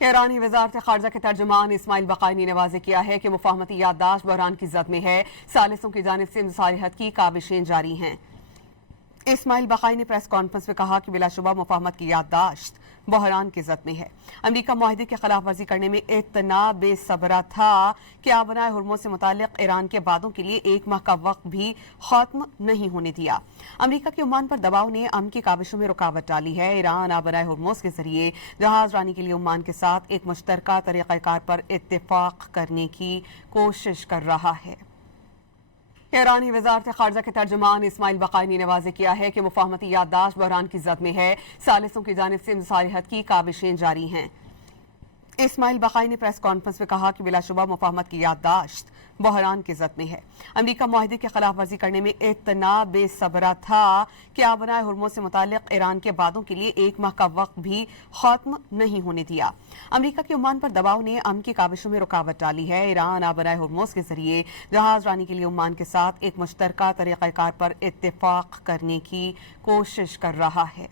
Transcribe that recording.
ईरानी वज़ारत ख़ारजा के तर्जुमान इस्माइल बक़ाई ने वाज़ेह किया है कि मुफ़ाहमती याददाश्त बहरान की ज़द में है। सालिसों की जानिब से मुसालिहत की काविशें जारी हैं। इस्माइल बक़ाई ने प्रेस कॉन्फ्रेंस में कहा कि बिलाशुबा मुफ़ाहमत की याददाश्त बहरान की ज़द में है। अमरीका मुआहिदे की खिलाफ वर्जी करने में इतना बेसब्रा था कि आबनाए हुर्मुज़ से मुताल्लिक़ ईरान के वादों के लिए एक माह का वक्त भी ख़त्म नहीं होने दिया। अमरीका के ओमान पर दबाव ने अमन की काविशों में रुकावट डाली है। ईरान आबनाए हुर्मुज़ के जरिए जहाज रानी के लिए ओमान के साथ एक मुश्तरका तरीक़ाकार पर इत्तेफ़ाक़ करने की कोशिश कर रहा है। ईरानी वज़ारत ख़ारजा के तर्जुमान इस्माइल बक़ाई ने वाज़ेह किया है कि मुफ़ाहमती याददाश्त बहरान की ज़द में है। सालिसों की जानिब से मुसालिहत की काविशें जारी हैं। इस्माइल बक़ाई ने प्रेस कॉन्फ्रेंस में कहा कि बिलाशुबा मुफ़ाहमत की याददाश्त बहरान की ज़द में है। अमरीका मुआहिदे की खिलाफ वर्जी करने में इतना बेसब्रा था कि आबनाए हुर्मुज़ से मुताल्लिक़ ईरान के वादों के लिए एक माह का वक्त भी ख़त्म नहीं होने दिया। अमरीका के ओमान पर दबाव ने अमन की काविशों में रुकावट डाली है। ईरान आबनाए हुर्मुज़ के जरिए जहाज रानी के लिए ओमान के साथ एक मुश्तरका तरीक़ाकार पर इत्तेफ़ाक़ करने की कोशिश कर रहा है।